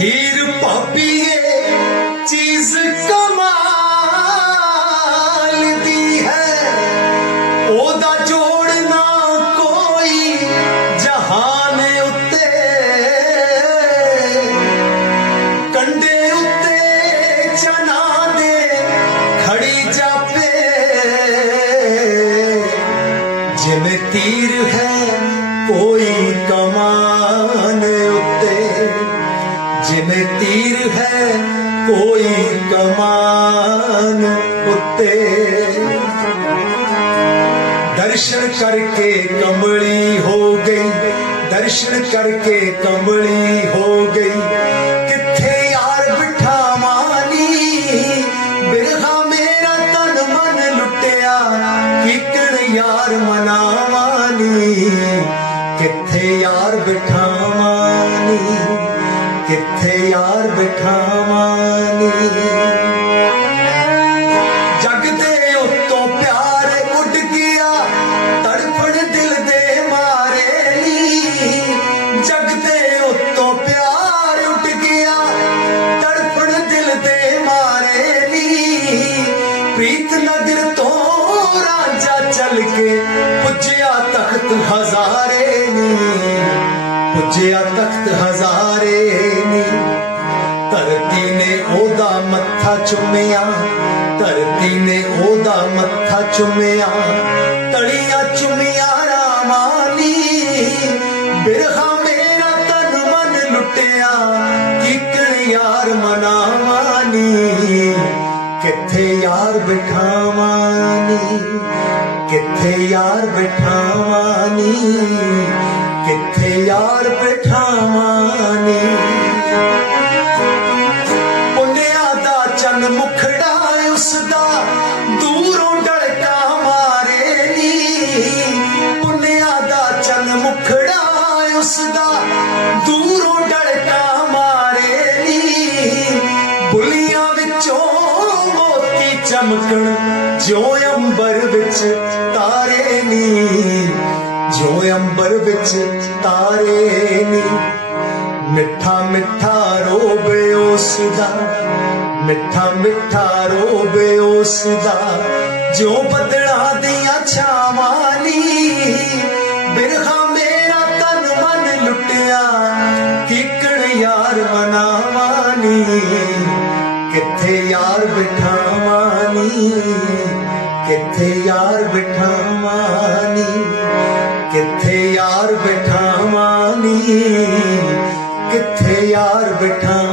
ਹੀਰ ਭਾਬੀਏ, ਚੀਜ਼ ਕਮਾਲ ਦੀ ਹੈ। ਉਹਦਾ ਜੋੜ ਨਾ ਕੋਈ ਜਹਾਨ ਉੱਤੇ। ਕੰਡੇ ਉੱਤੇ ਚਨਾ ਦੇ ਖੜੀ ਜਾਪੇ। ਜਿਵੇਂ ਤੀਰ ਹੈ, ਕੋਈ ਕਮਾਨ ਕੋਈ ਕਮਾਨ ਉੱਤੇ। ਦਰਸ਼ਨ ਕਰਕੇ ਕੰਬਲੀ ਹੋ ਗਈ, ਦਰਸ਼ਨ ਕਰਕੇ ਕੰਬਲੀ ਹੋ ਗਈ। ਕਿੱਥੇ ਯਾਰ ਬਿਠਾਵਾਨੀ ਬਿਰਹਾ ਮੇਰਾ ਤਨ ਮਨ ਲੁੱਟਿਆ, ਕਿਕਣ ਯਾਰ ਮਨਾਵਾਨੀ। ਕਿੱਥੇ ਯਾਰ ਬਿਠਾਵਾਨੀ ਕਿੱਥੇ ਯਾਰ ਬਿਠਾਵਾਨੀ ਜਗ ਉੱਤੋਂ ਪਿਆਰ ਉੱਡ ਗਿਆ, ਤੜਫਣ ਦਿਲ ਦੇ ਮਾਰੇ ਨੀ ਜਗ ਉੱਤੋਂ ਪਿਆਰ ਉੱਡ ਗਿਆ, ਤੜਫਣ ਦਿਲ ਦੇ ਮਾਰੇ ਨੀ ਪ੍ਰੀਤ ਨਗਰ ਤੋਂ ਰਾਜਾ ਚੱਲ ਕੇ ਪੁੱਜਿਆ ਤਖਤ ਹਜ਼ਾਰੇ ਨੀ। ਪੁੱਜਿਆ ਤਖਤ ਹਜ਼ਾਰੇ ਧਰਤੀ ਨੇ ਉਹਦਾ ਮੱਥਾ ਚੁੰਮਿਆ, ਧਰਤੀ ਨੇ ਉਹਦਾ ਮੱਥਾ ਚੁੰਮਿਆ ਤੜੀਆਂ ਚੁੰਮਿਆ ਰਾਮਾਨੀ, ਬਿਰਹਾ ਮੇਰਾ ਤਨ ਮਨ ਲੁੱਟਿਆ, ਕਿਕਣ ਯਾਰ ਮਨਾਵਾਨੀ, ਕਿੱਥੇ ਯਾਰ ਬਿਠਾਵਾਨੀ, ਕਿੱਥੇ ਯਾਰ ਬਿਠਾਵਾਨੀ, ਕਿੱਥੇ ਯਾਰ ਬਿਠਾਵਾਨੀ ਉਸਦਾ ਦੂਰੋਂ ਡਲਕਾ ਮਾਰੇ ਨੀ। ਬੁਲੀਆਂ ਵਿੱਚੋਂ ਮੋਤੀ ਚਮਕਣ, ਜਿਉਂ ਅੰਬਰ ਵਿੱਚ ਤਾਰੇ ਨੀ। ਜਿਉਂ ਅੰਬਰ ਵਿੱਚ ਤਾਰੇ ਨੀ। ਮਿੱਠਾ ਮਿੱਠਾ ਰੋਵੇ ਉਸ ਦਾ ਮਿੱਠਾ ਮਿੱਠਾ ਰੋਵੇ ਉਸ ਦਾ ਜੋ ਬਦਲਾਂ ਦੀਆਂ ਛਾਵਾਂ ਨੀ। ਬਿਰਹਾ ਮਨਾਵਾਨੀ ਕਿੱਥੇ ਯਾਰ ਬਿਠਾਵਾਨੀ? ਕਿੱਥੇ ਯਾਰ ਬਿਠਾਵਾਨੀ? ਕਿੱਥੇ ਯਾਰ ਬਿਠਾਵਾਨੀ? ਕਿੱਥੇ ਯਾਰ ਬਿਠਾ